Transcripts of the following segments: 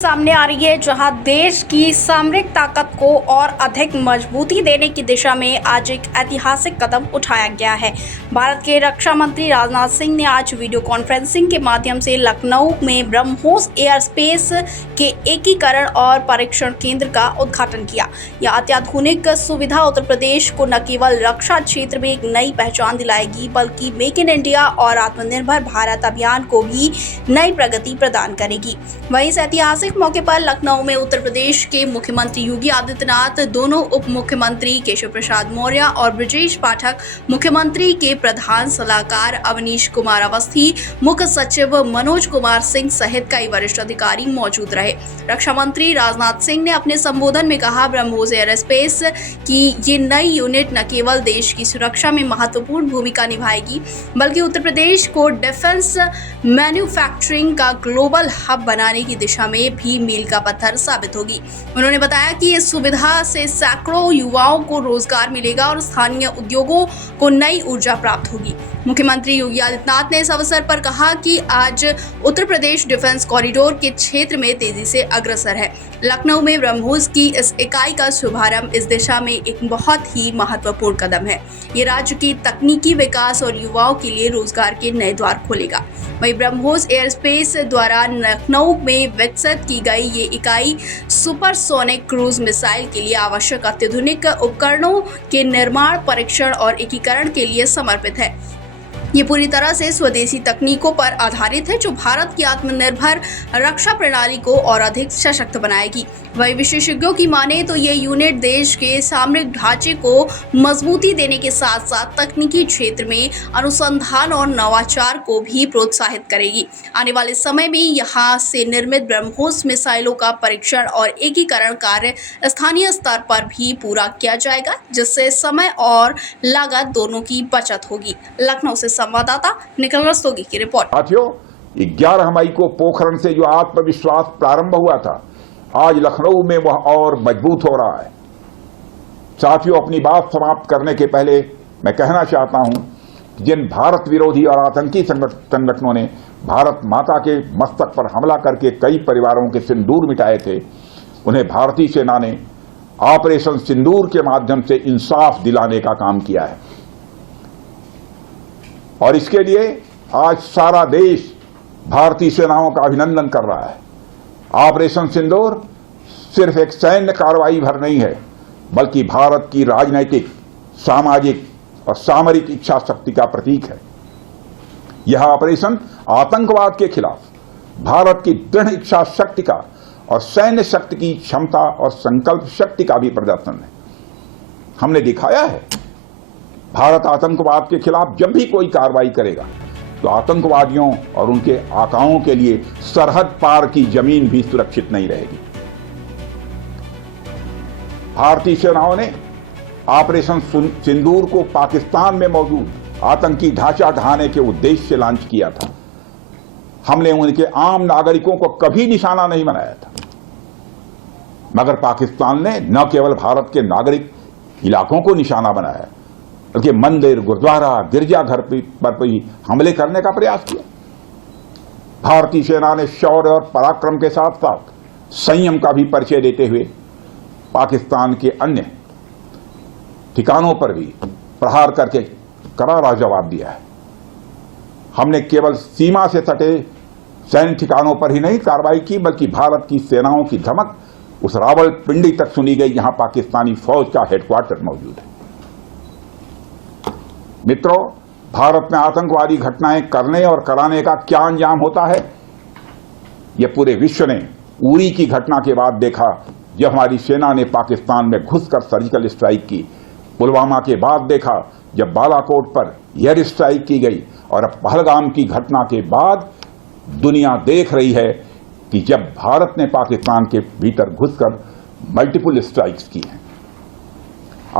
सामने आ रही है, जहां देश की सामरिक ताकत को और अधिक मजबूती देने की दिशा में आज एक ऐतिहासिक कदम उठाया गया है। भारत के रक्षा मंत्री राजनाथ सिंह ने आज वीडियो कॉन्फ्रेंसिंग के माध्यम से लखनऊ में ब्रह्मोस एयर स्पेस के एकीकरण और परीक्षण केंद्र का उद्घाटन किया। यह अत्याधुनिक सुविधा उत्तर प्रदेश को न केवल रक्षा क्षेत्र में एक नई पहचान दिलाएगी, बल्कि मेक इन इंडिया और आत्मनिर्भर भारत अभियान को भी नई प्रगति प्रदान करेगी। वहीं इस ऐतिहासिक मौके पर लखनऊ में उत्तर प्रदेश के मुख्यमंत्री योगी आदित्यनाथ, दोनों उप मुख्यमंत्री केशव प्रसाद मौर्य और ब्रजेश पाठक, मुख्यमंत्री के प्रधान सलाहकार अवनीश कुमार अवस्थी, मुख्य सचिव मनोज कुमार सिंह सहित कई वरिष्ठ अधिकारी मौजूद रहे। रक्षा मंत्री राजनाथ सिंह ने अपने संबोधन में कहा, ब्रह्मोस एयर स्पेस की ये नई यूनिट न केवल देश की सुरक्षा में महत्वपूर्ण भूमिका निभाएगी, बल्कि उत्तर प्रदेश को डिफेंस मैन्युफैक्चरिंग का ग्लोबल हब बनाने की दिशा में भी मील का पत्थर साबित होगी। उन्होंने बताया कि इस सुविधा से सैकड़ों युवाओं को रोजगार मिलेगा और स्थानीय उद्योगों को नई ऊर्जा प्राप्त होगी। मुख्यमंत्री योगी आदित्यनाथ ने इस अवसर पर कहा कि आज उत्तर प्रदेश डिफेंस कॉरिडोर के क्षेत्र में तेजी से अग्रसर है। लखनऊ में ब्रह्मोस की इस इकाई का शुभारंभ इस दिशा में एक बहुत ही महत्वपूर्ण कदम है। ये राज्य की तकनीकी विकास और युवाओं के लिए रोजगार के नए द्वार खोलेगा। वहीं ब्रह्मोस एयर स्पेस द्वारा लखनऊ में विकसित की गई ये इकाई सुपरसोनिक क्रूज मिसाइल के लिए आवश्यक अत्याधुनिक उपकरणों के निर्माण, परीक्षण और एकीकरण के लिए समर्पित है। ये पूरी तरह से स्वदेशी तकनीकों पर आधारित है, जो भारत की आत्मनिर्भर रक्षा प्रणाली को और अधिक सशक्त बनाएगी। वहीं विशेषज्ञों की माने तो ये यूनिट देश के सामरिक ढांचे को मजबूती देने के साथ साथ तकनीकी क्षेत्र में अनुसंधान और नवाचार को भी प्रोत्साहित करेगी। आने वाले समय में यहाँ से निर्मित ब्रह्मोस मिसाइलों का परीक्षण और एकीकरण कार्य स्थानीय स्तर पर भी पूरा किया जाएगा, जिससे समय और लागत दोनों की बचत होगी। लखनऊ से संवाददाता निखिल रस्तोगी की रिपोर्ट। साथियों, 11 मई को पोखरण से जो आत्मविश्वास प्रारंभ हुआ था, आज लखनऊ में वह और मजबूत हो रहा है। साथियों, अपनी बात समाप्त करने के पहले मैं कहना चाहता हूं कि जिन भारत विरोधी और आतंकी संगठनों ने भारत माता के मस्तक पर हमला करके कई परिवारों के सिंदूर मिटाए थे, उन्हें भारतीय सेना ने ऑपरेशन सिंदूर के माध्यम से इंसाफ दिलाने का काम किया है। और इसके लिए आज सारा देश भारतीय सेनाओं का अभिनंदन कर रहा है। ऑपरेशन सिंदूर सिर्फ एक सैन्य कार्रवाई भर नहीं है, बल्कि भारत की राजनैतिक, सामाजिक और सामरिक इच्छा शक्ति का प्रतीक है। यह ऑपरेशन आतंकवाद के खिलाफ भारत की दृढ़ इच्छा शक्ति का और सैन्य शक्ति की क्षमता और संकल्प शक्ति का भी प्रदर्शन है। हमने दिखाया है, भारत आतंकवाद के खिलाफ जब भी कोई कार्रवाई करेगा तो आतंकवादियों और उनके आकाओं के लिए सरहद पार की जमीन भी सुरक्षित नहीं रहेगी। भारतीय सेनाओं ने ऑपरेशन सिंदूर को पाकिस्तान में मौजूद आतंकी ढांचा ढहाने के उद्देश्य से लॉन्च किया था। हमने उनके आम नागरिकों को कभी निशाना नहीं बनाया था, मगर पाकिस्तान ने न केवल भारत के नागरिक इलाकों को निशाना बनाया, बल्कि मंदिर, गुरुद्वारा, गिरजाघर पर भी हमले करने का प्रयास किया। भारतीय सेना ने शौर्य और पराक्रम के साथ साथ संयम का भी परिचय देते हुए पाकिस्तान के अन्य ठिकानों पर भी प्रहार करके करारा जवाब दिया है। हमने केवल सीमा से सटे सैन्य ठिकानों पर ही नहीं कार्रवाई की, बल्कि भारत की सेनाओं की धमक उस रावलपिंडी तक सुनी गई, जहां पाकिस्तानी फौज का हेडक्वार्टर मौजूद है। मित्रों, भारत में आतंकवादी घटनाएं करने और कराने का क्या अंजाम होता है, यह पूरे विश्व ने उरी की घटना के बाद देखा, जब हमारी सेना ने पाकिस्तान में घुसकर सर्जिकल स्ट्राइक की। पुलवामा के बाद देखा, जब बालाकोट पर एयर स्ट्राइक की गई, और अब पहलगाम की घटना के बाद दुनिया देख रही है कि जब भारत ने पाकिस्तान के भीतर घुसकर मल्टीपल स्ट्राइक्स की हैं।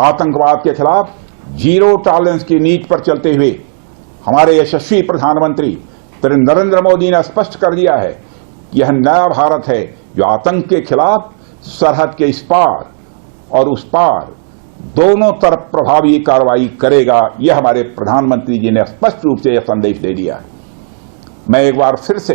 आतंकवाद के खिलाफ जीरो टॉलरेंस की नीति पर चलते हुए हमारे यशस्वी प्रधानमंत्री नरेंद्र मोदी ने स्पष्ट कर दिया है कि यह नया भारत है, जो आतंक के खिलाफ सरहद के इस पार और उस पार दोनों तरफ प्रभावी कार्रवाई करेगा। यह हमारे प्रधानमंत्री जी ने स्पष्ट रूप से यह संदेश दे दिया है। मैं एक बार फिर से